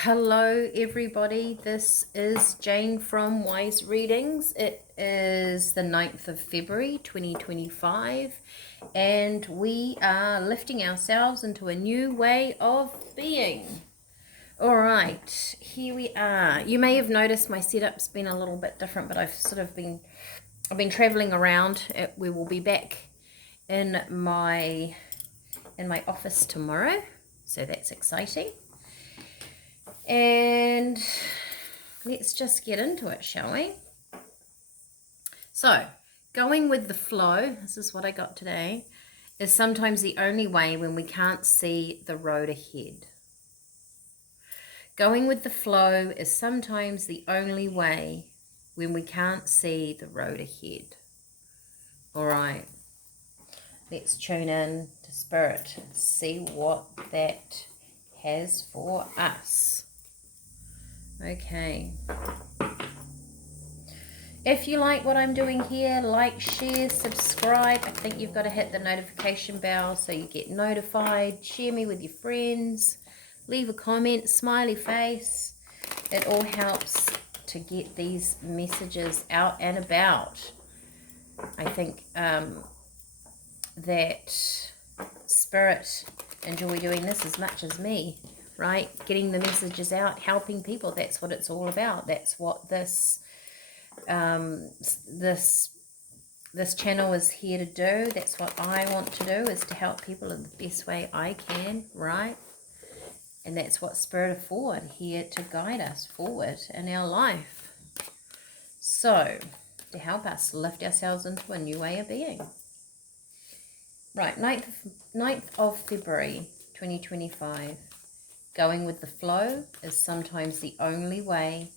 Hello, everybody. This is Jane from Wise Readings. It is the 9th of February 2025, and we are lifting ourselves into a new way of being. All right, here we are. You may have noticed my setup's been a little bit different, but I've been traveling around. We will be back in my office tomorrow, so that's exciting. And let's just get into it, shall we? So, going with the flow, this is what I got today, is sometimes the only way when we can't see the road ahead. Going with the flow is sometimes the only way when we can't see the road ahead. All right, let's tune in to Spirit and see what that has for us. Okay. If you like what I'm doing here, like, share, subscribe. I think you've got to hit the notification bell so you get notified. Share me with your friends. Leave a comment, smiley face. It all helps to get these messages out and about. I think that Spirit enjoy doing this as much as me, right? Getting the messages out, helping people. That's what it's all about. That's what this channel is here to do. That's what I want to do, is to help people in the best way I can, right? And that's what Spirit are for, here to guide us forward in our life. So, to help us lift ourselves into a new way of being. Right, 9th of February 2025. Going with the flow is sometimes the only way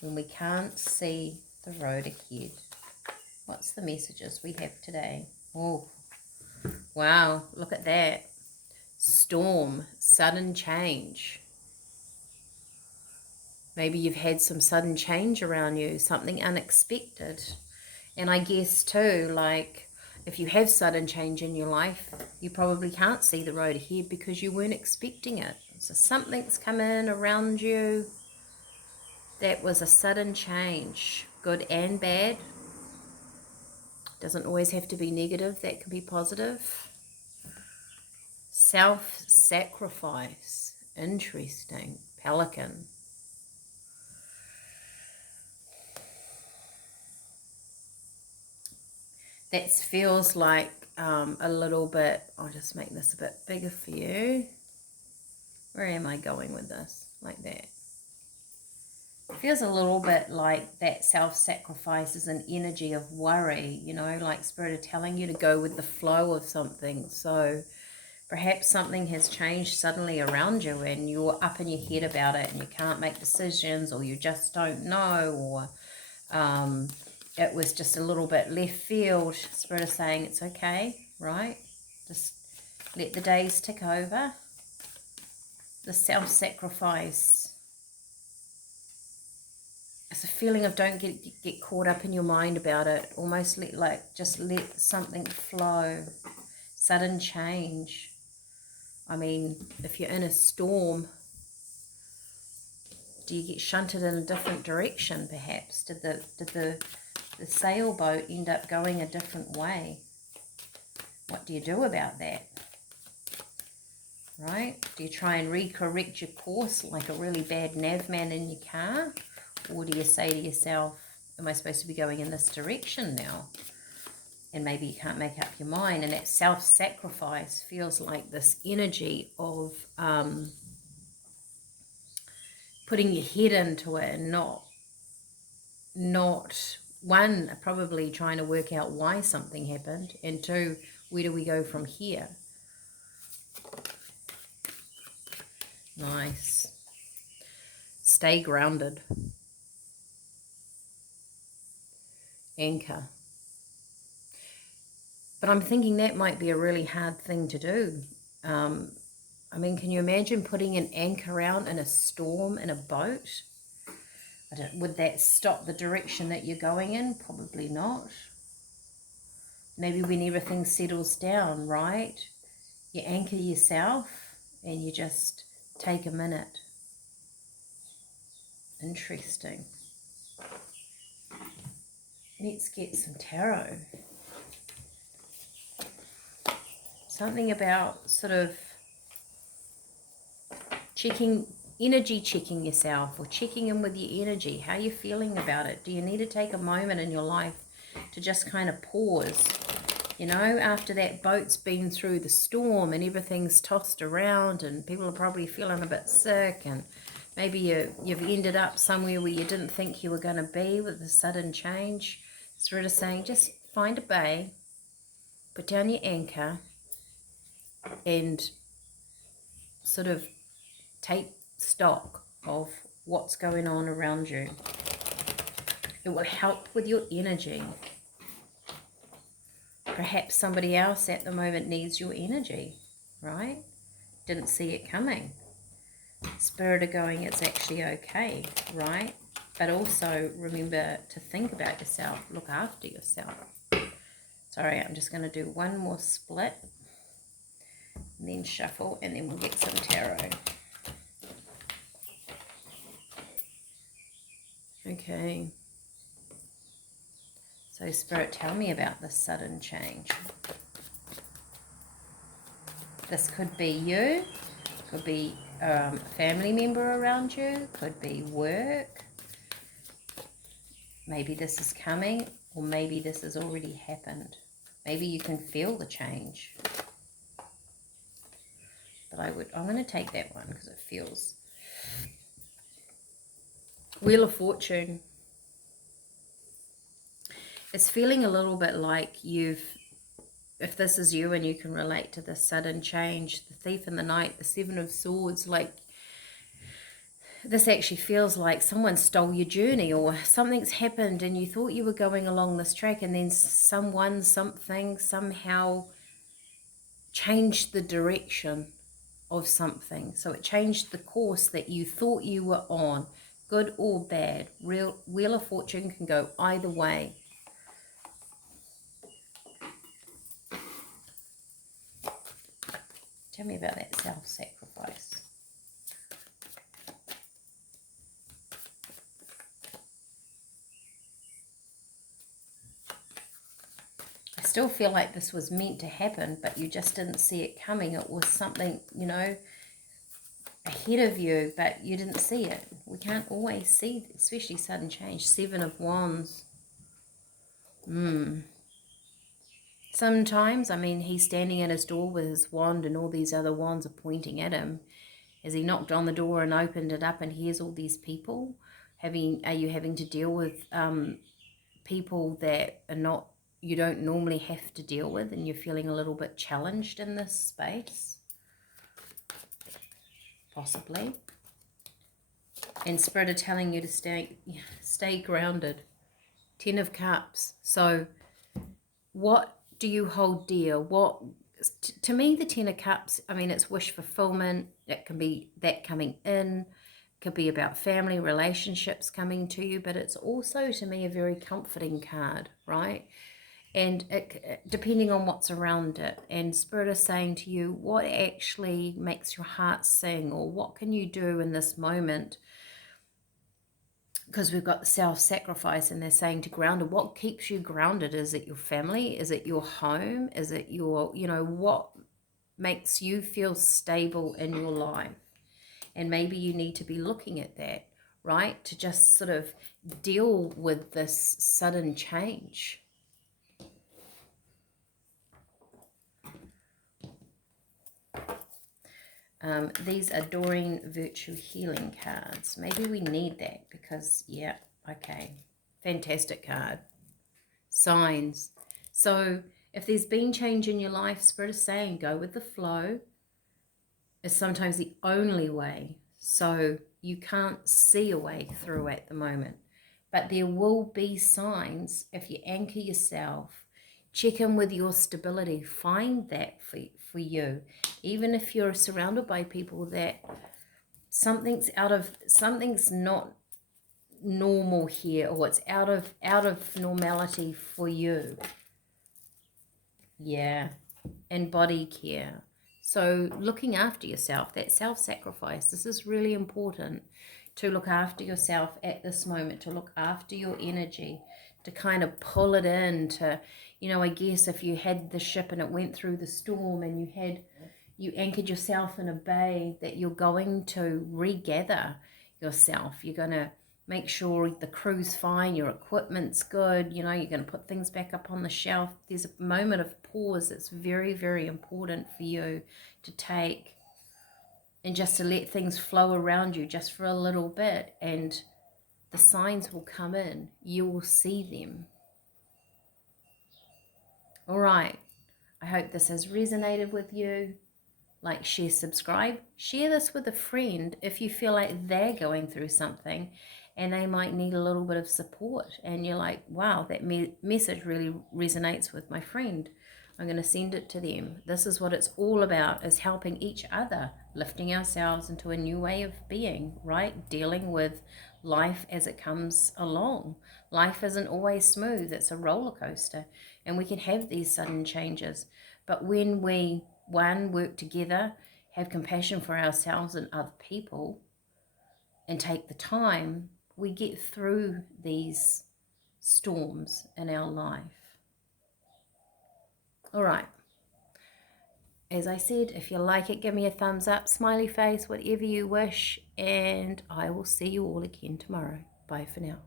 when we can't see the road ahead. What's the messages we have today? Oh, wow, look at that. Storm, sudden change. Maybe you've had some sudden change around you, something unexpected. And I guess too, like, if you have sudden change in your life, you probably can't see the road ahead because you weren't expecting it. So something's come in around you that was a sudden change, good and bad. Doesn't always have to be negative, that can be positive. Self-sacrifice, interesting. Pelican. That feels like a little bit, I'll just make this a bit bigger for you. Where am I going with this? Like that. It feels a little bit like that self-sacrifice is an energy of worry, you know, like Spirit are telling you to go with the flow of something. So perhaps something has changed suddenly around you and you're up in your head about it and you can't make decisions, or you just don't know, or it was just a little bit left field. Spirit is saying it's okay, right? Just let the days tick over. The self-sacrifice. It's a feeling of don't get caught up in your mind about it. Almost just let something flow. Sudden change. I mean, if you're in a storm, do you get shunted in a different direction perhaps? Did the sailboat end up going a different way? What do you do about that? Right? Do you try and recorrect your course like a really bad navman in your car? Or do you say to yourself, am I supposed to be going in this direction now? And maybe you can't make up your mind. And that self-sacrifice feels like this energy of putting your head into it and not one, probably trying to work out why something happened, and two, where do we go from here? Nice. Stay grounded. Anchor. But I'm thinking that might be a really hard thing to do. I mean, can you imagine putting an anchor out in a storm in a boat? Would that stop the direction that you're going in? Probably not. Maybe when everything settles down, right? You anchor yourself and you just take a minute Interesting. Let's get some tarot. Something about sort of energy checking yourself, or checking in with your energy. How you feeling about it? Do you need to take a moment in your life to just kind of pause? You know, after that boat's been through the storm and everything's tossed around and people are probably feeling a bit sick, and maybe you've ended up somewhere where you didn't think you were going to be with the sudden change. Spirit is saying, just find a bay, put down your anchor, and sort of take stock of what's going on around you. It will help with your energy. Perhaps somebody else at the moment needs your energy, right? Didn't see it coming. Spirit are going, it's actually okay, right? But also remember to think about yourself, look after yourself. Sorry, I'm just going to do one more split, and then shuffle, and then we'll get some tarot. Okay. So Spirit, tell me about this sudden change. This could be you, could be a family member around you, could be work. Maybe this is coming, or maybe this has already happened. Maybe you can feel the change. But I'm going to take that one because it feels... Wheel of Fortune. It's feeling a little bit like if this is you and you can relate to this sudden change, the Thief in the Night, the Seven of Swords, like this actually feels like someone stole your journey, or something's happened and you thought you were going along this track, and then something somehow changed the direction of something. So it changed the course that you thought you were on, good or bad. Wheel of Fortune can go either way. Tell me about that self-sacrifice. I still feel like this was meant to happen, but you just didn't see it coming. It was something, you know, ahead of you, but you didn't see it. We can't always see, especially sudden change. Seven of Wands. Sometimes, I mean, he's standing at his door with his wand and all these other wands are pointing at him. As he knocked on the door and opened it up, and here's all these people. Are you having to deal with people that are not, you don't normally have to deal with, and you're feeling a little bit challenged in this space? Possibly. And Spirit are telling you to stay grounded. Ten of Cups. So what do you hold dear? To me, the Ten of Cups, I mean, it's wish fulfillment. It can be that coming in. It could be about family relationships coming to you, but it's also, to me, a very comforting card, right? And depending on what's around it. And Spirit is saying to you, what actually makes your heart sing, or what can you do in this moment? Because we've got the self-sacrifice, and they're saying to grounded. What keeps you grounded? Is it your family? Is it your home? Is it your, you know, what makes you feel stable in your life? And maybe you need to be looking at that, right? To just sort of deal with this sudden change. These are Doreen Virtue Healing cards. Maybe we need that because, yeah, okay. Fantastic card. Signs. So if there's been change in your life, Spirit is saying go with the flow. Is sometimes the only way. So you can't see a way through at the moment. But there will be signs if you anchor yourself. Check in with your stability. Find that for you. Even if you're surrounded by people that something's not normal here, or it's out of normality for you. Yeah. And body care. So looking after yourself, that self-sacrifice, this is really important, to look after yourself at this moment, to look after your energy, to kind of pull it in, to, you know, I guess if you had the ship and it went through the storm and you anchored yourself in a bay, that you're going to regather yourself. You're going to make sure the crew's fine, your equipment's good, you know, you're going to put things back up on the shelf. There's a moment of pause that's very, very important for you to take, and just to let things flow around you just for a little bit, and the signs will come in. You will see them. All right. I hope this has resonated with you. Like, share, subscribe. Share this with a friend if you feel like they're going through something and they might need a little bit of support. And you're like, wow, that message really resonates with my friend. I'm going to send it to them. This is what it's all about, is helping each other, lifting ourselves into a new way of being, right? Dealing with life as it comes along. Life isn't always smooth. It's a roller coaster, and we can have these sudden changes. But when we, one, work together, have compassion for ourselves and other people, and take the time, we get through these storms in our life. All right. As I said, if you like it, give me a thumbs up, smiley face, whatever you wish, and I will see you all again tomorrow. Bye for now.